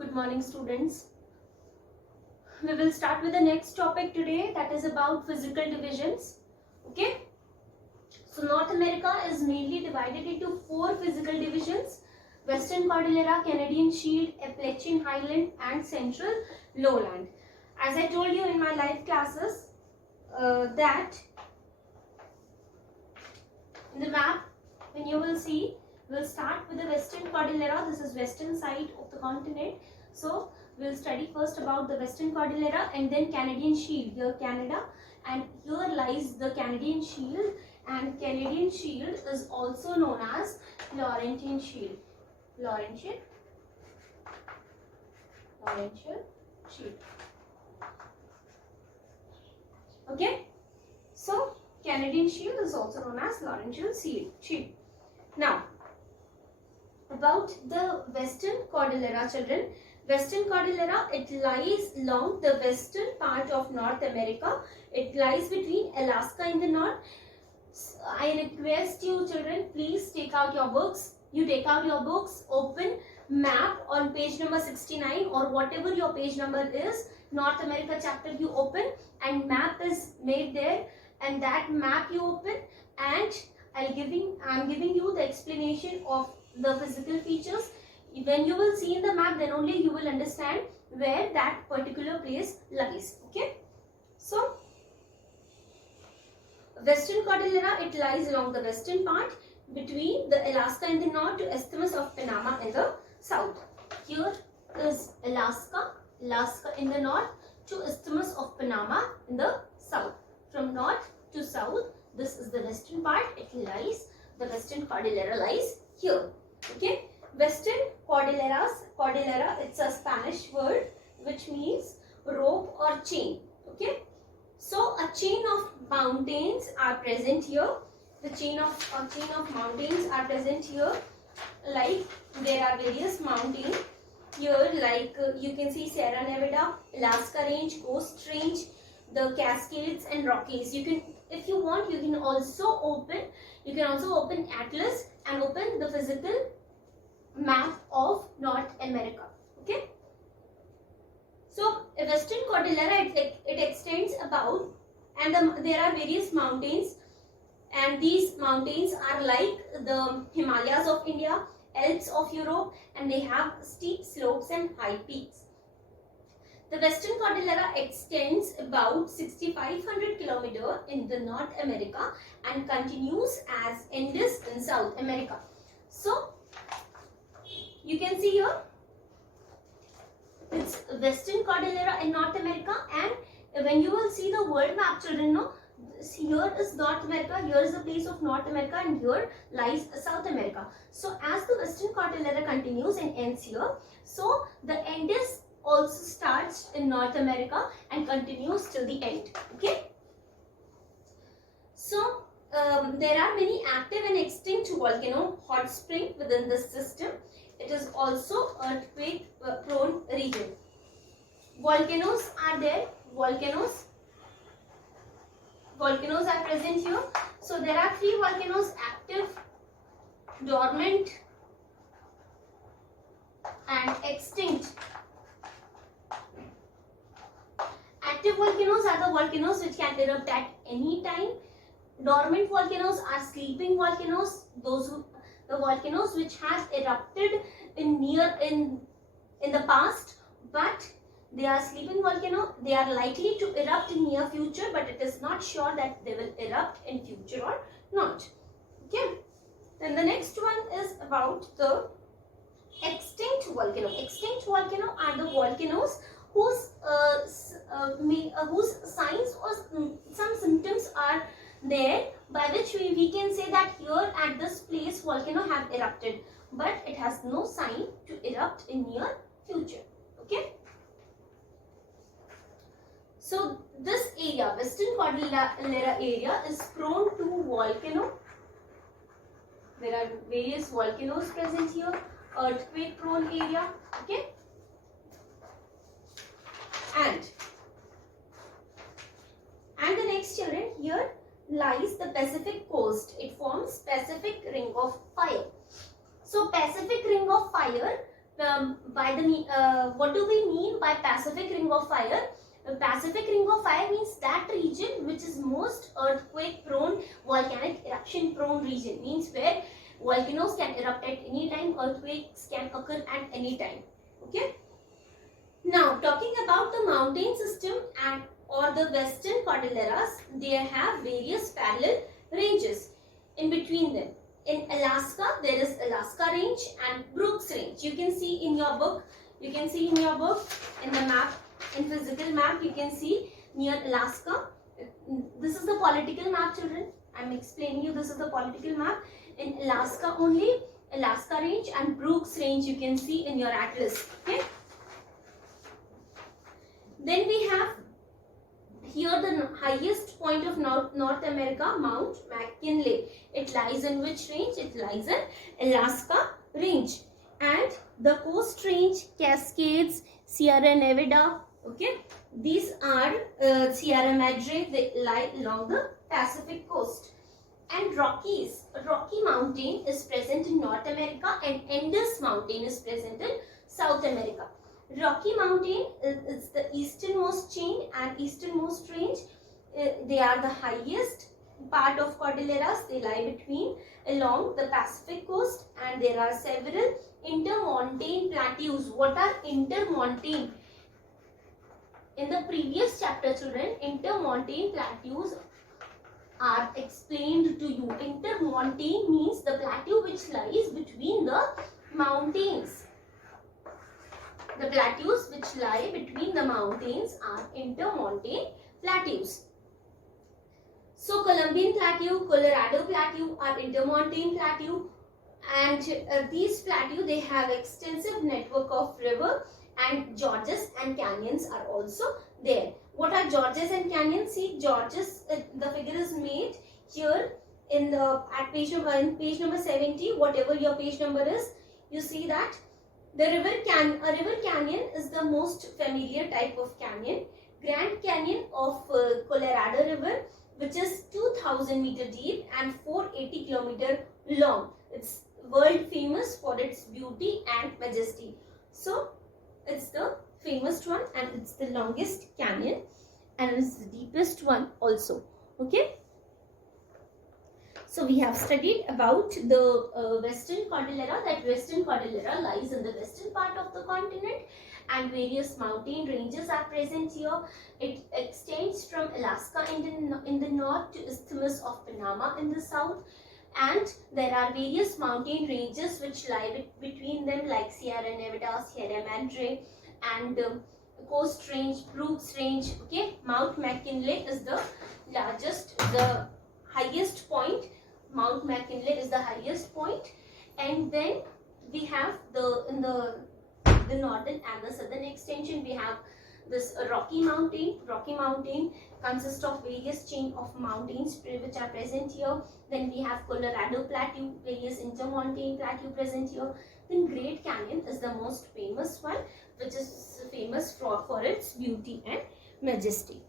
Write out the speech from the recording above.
Good morning, students. We will start with the next topic today, that is about physical divisions. Okay. So North America is mainly divided into 4 physical divisions: Western Cordillera, Canadian Shield, Appalachian Highland and Central Lowland. As I told you in my live classes that in the map, when you will see, we'll start with the Western Cordillera. This is western side of the continent. So we'll study first about the Western Cordillera and then Canadian Shield. Here Canada, and here lies the Canadian Shield, and Canadian Shield is also known as Laurentian Shield. Laurentian Shield. Okay. So Canadian Shield is also known as Laurentian Shield. Now, about the Western Cordillera, children. Western Cordillera, it lies along the western part of North America. It lies between Alaska in the north. I request you, children, please take out your books. You take out your books, open map on page number 69 or whatever your page number is. North America chapter you open and map is made there, and that map you open, and I'm giving you the explanation of the physical features. When you will see in the map, then only you will understand where that particular place lies. Okay. So Western Cordillera, it lies along the western part between the Alaska in the north to Isthmus of Panama in the south. Here is Alaska in the north to Isthmus of Panama in the south. From north to south, this is the western part. It lies, the Western Cordillera lies here. Okay. Western Cordillera, it's a Spanish word which means rope or chain. Okay. So a chain of mountains are present here. The chain of mountains are present here. Like there are various mountains here, like you can see Sierra Nevada, Alaska Range, Coast Range, the Cascades and Rockies. You can, if you want, you can also open Atlas and open the physical map of North America. Okay. So Western Cordillera, it extends about, and there are various mountains, and these mountains are like the Himalayas of India, Alps of Europe, and they have steep slopes and high peaks. The Western Cordillera extends about 6,500 kilometers in the North America and continues as Andes in South America. So you can see here, it's Western Cordillera in North America, and when you will see the world map, children, no, here is North America, here is the place of North America, and here lies South America. So as the Western Cordillera continues and ends here, so the Andes also starts in North America and continues till the end. Okay. So there are many active and extinct volcano hot spring within this system. It is also earthquake prone region. Volcanoes are there. Volcanoes are present here. So there are 3 volcanoes: active, dormant and extinct. Active volcanoes are the volcanoes which can erupt at any time. Dormant volcanoes are sleeping volcanoes, the volcanoes which has erupted in the past, but they are sleeping volcano. They are likely to erupt in near future, but it is not sure that they will erupt in future or not. Okay. Then the next one is about the extinct volcano. Extinct volcano are the volcanoes whose signs or some symptoms are there, by which we can say that here at this place volcano have erupted, but it has no sign to erupt in near future. Okay. So this area, Western Cordillera area, is prone to volcano. There are various volcanoes present here. Earthquake prone area. Okay. And the next, children, here lies the Pacific coast. It forms Pacific Ring of Fire. So Pacific Ring of Fire what do we mean by Pacific Ring of Fire? The Pacific Ring of Fire means that region which is most earthquake prone, volcanic eruption prone region, means where volcanoes can erupt at any time, earthquakes can occur at any time. Okay. Now talking about the mountain system and or the western Cordilleras, they have various parallel ranges in between them. In Alaska, there is Alaska Range and Brooks Range. You can see in your book, in the map, in physical map, you can see near Alaska. This is the political map, children. I am explaining you, this is the political map. In Alaska only, Alaska Range and Brooks Range you can see in your atlas. Okay. Then we have here the highest point of North America, Mount McKinley. It lies in which range? It lies in Alaska Range. And the Coast Range, Cascades, Sierra Nevada, okay, these are Sierra Madre, they lie along the Pacific coast. And Rocky Mountain is present in North America and Andes Mountain is present in South America. Rocky Mountain is the easternmost chain and easternmost range. They are the highest part of Cordilleras. They lie between along the Pacific coast, and there are several intermontane plateaus. What are intermontane? In the previous chapter, children, intermontane plateaus are explained to you. Intermontane means the plateau which lies between the mountains. The plateaus which lie between the mountains are intermontane plateaus. So Columbian Plateau, Colorado Plateau are intermontane plateau, and these plateaux, they have extensive network of river, and gorges and canyons are also there. What are gorges and canyons? See, gorges, the figure is made here in the page number 70, whatever your page number is. You see that a river canyon is the most familiar type of canyon. Grand Canyon of Colorado River, which is 2000 meter deep and 480 kilometer long. It's world famous for its beauty and majesty. So it's the famous one, and it's the longest canyon, and it's the deepest one also. Okay. So we have studied about the Western Cordillera, that Western Cordillera lies in the western part of the continent, and various mountain ranges are present here. It extends from Alaska in the north to Isthmus of Panama in the south, and there are various mountain ranges which lie between them, like Sierra Nevada, Sierra Madre, and Coast Range, Brooks Range. Okay, Mount McKinley is the largest, the highest point. Mount McKinley is the highest point, and then we have in the northern and the southern extension we have this Rocky Mountain. Rocky Mountain consists of various chain of mountains which are present here. Then we have Colorado Plateau, various intermontane plateau present here. Then Great Canyon is the most famous one, which is famous for its beauty and majesty.